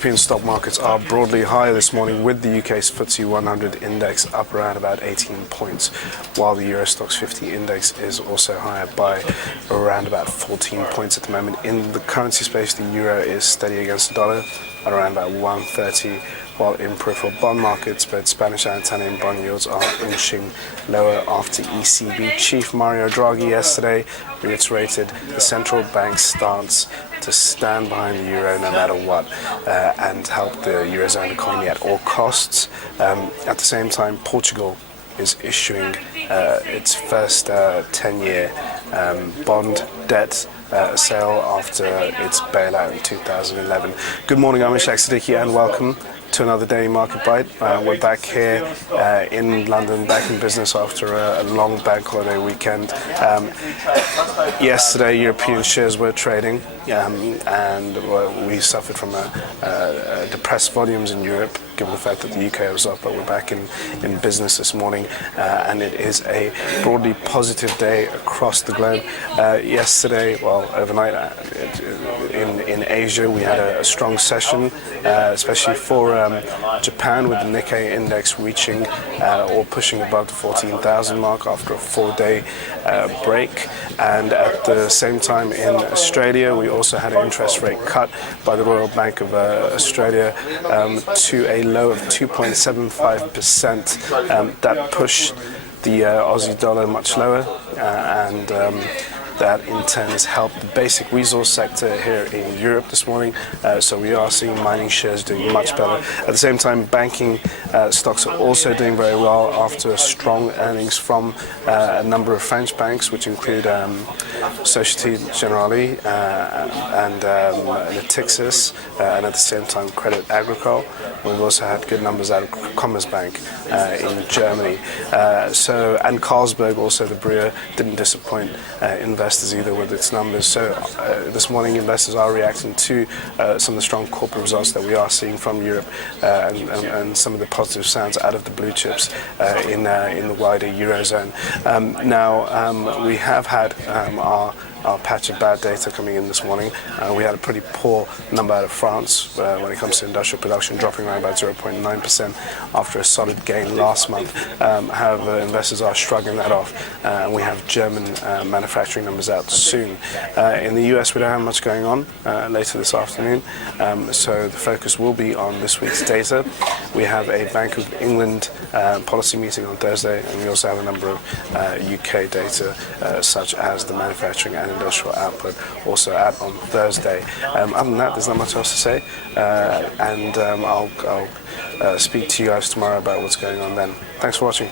European stock markets are broadly higher this morning, with the UK's FTSE 100 index up around about 18 points, while the Euro Stoxx 50 index is also higher by around about 14 points at the moment. In the currency space, the euro is steady against the dollar at around about 130, while in peripheral bond markets, both Spanish and Italian bond yields are inching lower after ECB Chief Mario Draghi yesterday reiterated the central bank's stance to stand behind the euro no matter what and help the Eurozone economy at all costs. At the same time, Portugal is issuing its first 10-year bond debt sale after its bailout in 2011. Good morning, I'm Ishaq, Siddiqi, and welcome to another daily market bite. We're back here in London, back in business after a long bank holiday weekend. Yesterday, European shares were trading, and we suffered from depressed volumes in Europe, given the fact that the UK was up, but we're back in business this morning, and it is a broadly positive day across the globe. Yesterday, overnight in Asia, we had a strong session, especially for Japan, with the Nikkei index reaching or pushing above the 14,000 mark after a 4-day break. And at the same time in Australia, we also had an interest rate cut by the Royal Bank of Australia to a low of 2.75%. That pushed the Aussie dollar much lower, and that in turn has helped the basic resource sector here in Europe this morning. So we are seeing mining shares doing much better. At the same time, banking stocks are also doing very well after strong earnings from a number of French banks, which include Société Générale and Natixis, and at the same time Credit Agricole. We've also had good numbers out of Commerzbank in Germany. And Carlsberg, also the brewer, didn't disappoint investors either with its numbers. So this morning, investors are reacting to some of the strong corporate results that we are seeing from Europe, and some of the positive sounds out of the blue chips in the wider Eurozone. Now, we have had our patch of bad data coming in this morning. We had a pretty poor number out of France when it comes to industrial production, dropping around about 0.9% after a solid gain last month. However, investors are shrugging that off, and we have German manufacturing numbers out soon. In the US, we don't have much going on later this afternoon, so the focus will be on this week's data. We have a Bank of England policy meeting on Thursday, and we also have a number of UK data, such as the manufacturing and industrial output, also out on Thursday. Other than that, there's not much else to say, and I'll speak to you guys tomorrow about what's going on then. Thanks for watching.